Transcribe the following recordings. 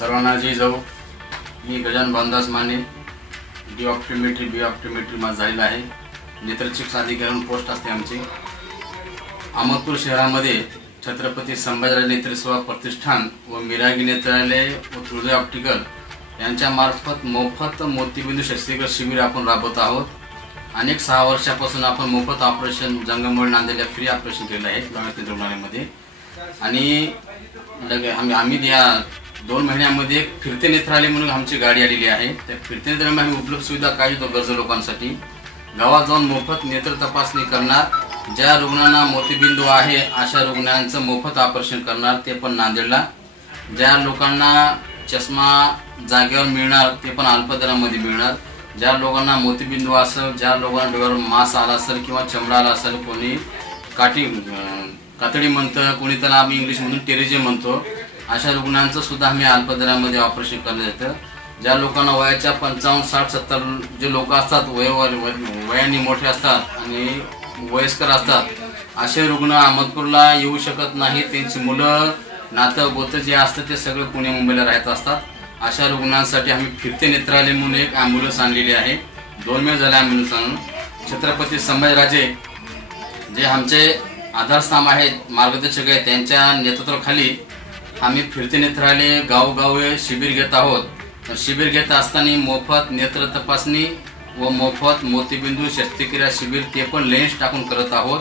सर्वांना जय जाऊ। मी Gajanan Bhandas Mane, D optometry बी optometry माझं झालेलं आहे। नेत्रचिकित्सा अधिकारी पोस्ट असते आमची। अहमदपूर शहरामध्ये छत्रपती संभाजीराजे नेत्र सेवा प्रतिष्ठान व मिरागी नेत्रालय व तुळजाई ऑप्टिकल यांच्या मार्फत मोफत मोतीबिंदू शस्त्रक्रिया शिबिर आपण राबवत आहोत। अनेक 6 वर्षापासून आपण मोफत ऑपरेशन जंगमवाडी नांदेडला फ्री ऑपरेशन केले आहे लोणावळा रुग्णालयामध्ये। आणि आम्ही या 2 महिन्यामध्ये फिरते नेत्रालय म्हणून आमची गाडी आलेली आहे। त्या फिरते नेत्रालयामध्ये आम्ही उपलब्ध सुविधा काय देतो गरजू लोकांसाठी। गावात जाऊन मोफत नेत्र तपासणी करणार, ज्या रुग्णांना मोतीबिंदू आहे अशा रुग्णांचं मोफत ऑपरेशन करणार, ते पण नांदेडला। ज्या लोकांना चष्मा जागेवर मिळणार ते पण अल्प दरामध्ये मिळणार। ज्या लोकांना मोतीबिंदू असेल, ज्या लोकांना डोळ्यावर मास आला असेल किंवा चमडा आला असेल, कोणी कातडी म्हणतं, कोणी त्याला आम्ही इंग्लिशमधून टेरिजे म्हणतो, अशा रुग्णांचं सुद्धा आम्ही अल्प दरामध्ये ऑपरेशन करण्यात येतं। ज्या लोकांना वयाच्या 55, 60, 70 जे लोक असतात, वयाने मोठे असतात आणि वयस्कर असतात, असे रुग्ण अहमदपूरला येऊ शकत नाही। त्यांची मुलं नातं गोतं जे असतं ते सगळे पुणे मुंबईला राहत असतात। अशा रुग्णांसाठी आम्ही फिरते नेत्रालय म्हणून एक ॲम्ब्युलन्स आणलेली आहे। 2 महिने झाले ॲम्ब्युलन्स आणून। छत्रपती संभाजीराजे जे आमचे आधारस्तंभ आहेत, मार्गदर्शक आहेत, त्यांच्या नेतृत्वाखाली आम्ही फिरते नेत्रालय गावोगावी शिबिर घेत आहोत। शिबिर घेत असताना मोफत नेत्र तपासणी व मोफत मोतीबिंदू शस्त्रक्रिया शिबिर ते पण लेन्स टाकून करत आहोत।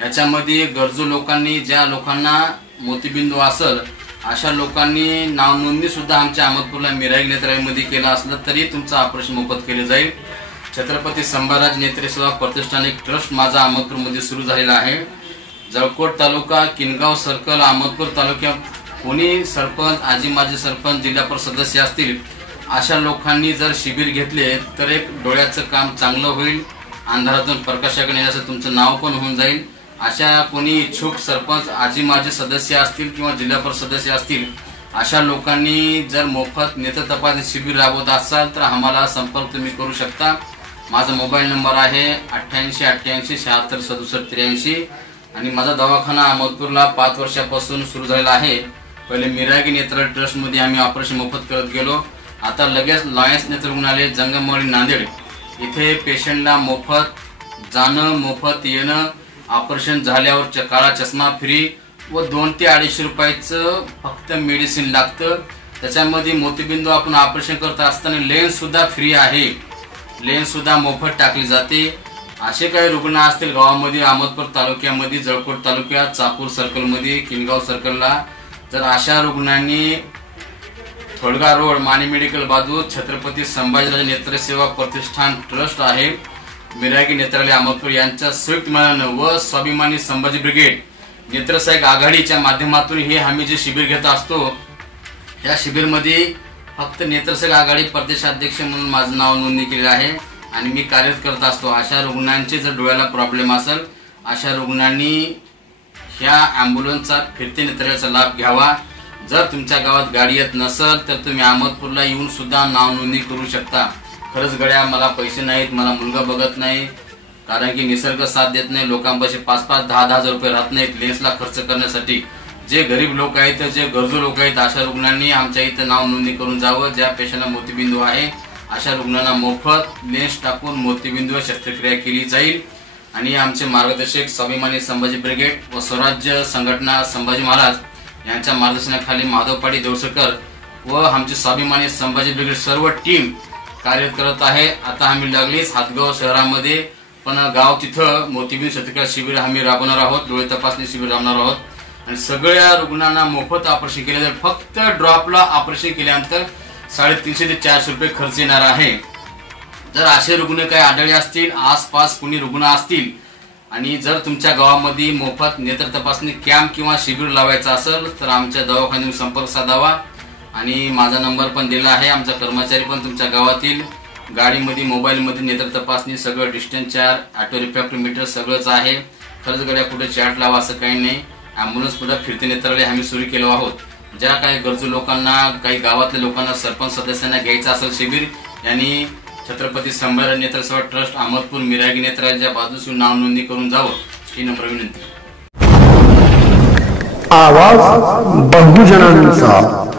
याच्यामध्ये गरजू लोकांनी, ज्या लोकांना मोतीबिंदू असेल अशा लोकांनी नाव नोंदणी सुद्धा आमच्या अहमदपूरला मिरागी नेत्रालयामध्ये केलं असलं तरी तुमचं ऑपरेशन मोफत केले जाईल। छत्रपती संभाजीराजे नेत्र सेवा प्रतिष्ठान एक ट्रस्ट माझा अहमदपूरमध्ये सुरू झालेला आहे। जळकोट तालुका, किनगाव सर्कल, अहमदपूर तालुक्यात कोणी सरपंच, आजी माजी सरपंच, जिल्हा परिषद सदस्य असतील अशा लोकांनी जर शिबिर घेतले तर एक डोळ्याचं काम चांगलं होईल, अंधारातून प्रकाशाकडे येण्याचं तुमचं नाव पण होऊन जाईल। अशा कोणी इच्छुक सरपंच, आजी माजी सदस्य असतील किंवा जिल्हा परिषद सदस्य असतील अशा लोकांनी जर मोफत नेत्र तपासणी शिबिर राबवत असाल तर आम्हाला संपर्क तुम्ही करू शकता। माझा मोबाईल नंबर आहे 88 88 76 67 83 आणि माझा दवाखाना अहमदपूरला 5 वर्षापासून सुरू झालेला आहे। पहिले मिरागी नेत्रालय ट्रस्ट मध्ये आम्ही ऑपरेशन मोफत करत गेलो, आता लगेच लॉयन्स नेत्र रुग्णालय जंगमवाडी नांदेड इथे पेशंटला मोफत जाणं, मोफत येणं, ऑपरेशन झाल्यावर काळा चष्मा फ्री व 2 ते 250 रुपयाचं फक्त मेडिसिन लागतं। त्याच्यामध्ये मोतीबिंदू आपण ऑपरेशन करत असताना लेन्स सुद्धा फ्री आहे, लेन्स सुद्धा मोफत टाकली जाते। असे काही रुग्ण असतील गावामध्ये, अहमदपूर तालुक्यामध्ये, जळकोट तालुक्यात, चाकूर सर्कलमध्ये, किनगाव सर्कलला, तर अशा रुग्णांनी थोडगा रोड, माने मेडिकल बाजू, छत्रपती संभाजीराजे नेत्र सेवा प्रतिष्ठान ट्रस्ट आहे मिरागी नेत्रालय अहमदपूर यांच्या संयुक्त विद्यमानं व स्वाभिमानी संभाजी ब्रिगेड नेत्रसहायक आघाडीच्या माध्यमातून हे आम्ही जे शिबिर घेत असतो, या शिबिरमध्ये फक्त नेत्रसहायक आघाडी प्रदेशाध्यक्ष म्हणून माझं नाव नोंदणी केलेलं आहे आणि मी कार्यरत करत असतो। अशा रुग्णांचे जर डोळ्याला प्रॉब्लेम असेल अशा रुग्णांनी ह्या ॲम्ब्युलन्सचा फिरते नेत्रालयाचा लाभ घ्यावा। जर तुमच्या गावात गाडी येत नसेल तर तुम्ही अहमदपूरला येऊन सुद्धा नाव नोंदणी करू शकता। खरंच गड्या, मला पैसे नाहीत, मला मुलगा बघत नाही, कारण की निसर्ग साथ देत नाही, लोकांपाशी 5-5, 10-10 रुपये राहत नाहीत लेन्सला खर्च करण्यासाठी। जे गरीब लोक आहेत, जे गरजू लोक आहेत अशा रुग्णांनी आमच्या इथं नाव नोंदणी करून जावं। ज्या पेशंटला मोतीबिंदू आहे अशा रुग्णांना मोफत लेन्स टाकून मोतीबिंदू शस्त्रक्रिया केली जाईल। आणि आमचे मार्गदर्शक स्वाभिमानी संभाजी ब्रिगेड व स्वराज्य संघटना संभाजी महाराज यांच्या मार्गदर्शनाखाली माधवपाडी देवसरकर व आमचे स्वाभिमानी संभाजी ब्रिगेड सर्व टीम कार्यरत करत आहे। आता आम्ही लागलीच हातगाव शहरामध्ये पण गाव तिथं मोतीबिंदू शस्त्रक्रिया शिबिर आम्ही राबवणार आहोत, डोळे तपासणी शिबिर राबवणार आहोत आणि सगळ्या रुग्णांना मोफत ऑपरेशन केले जाईल। फक्त ड्रॉपला ऑपरेशन केल्यानंतर 350 ते 400 रुपये खर्च येणार आहे। जर असे रुग्ण काही आढळले असतील, आसपास कोणी रुग्ण असतील आणि जर तुमच्या गावामध्ये मोफत नेत्र तपासणी कॅम्प किंवा शिबिर लावायचं असेल तर आमच्या दवाखान्यात संपर्क साधावा आणि माझा नंबर पण दिला आहे। आमचा कर्मचारी पण तुमच्या गावातील गाडीमध्ये, मोबाईलमध्ये नेत्र तपासणी सगळं, डिस्टन्स चार्ज, ऑटो रिफ्रॅक्टिव्ह सगळंच आहे। खरंच गड्या कुठे चार्ट लावा असं काही नाही। ॲम्ब्युलन्स पुढे फिरते नेत्रालय आम्ही सुरू केलो आहोत। ज्या काही गरजू लोकांना, काही गावातल्या लोकांना, सरपंच सदस्यांना घ्यायचं असेल शिबिर, यांनी छत्रपती संभाजीराजे नेत्र सेवा ट्रस्ट अहमदपूर मिरागी नेत्रालयाच्या बाजूस नाव नोंदणी करून जावं ही नम्र विनंती। आवाज बहुजनांचा।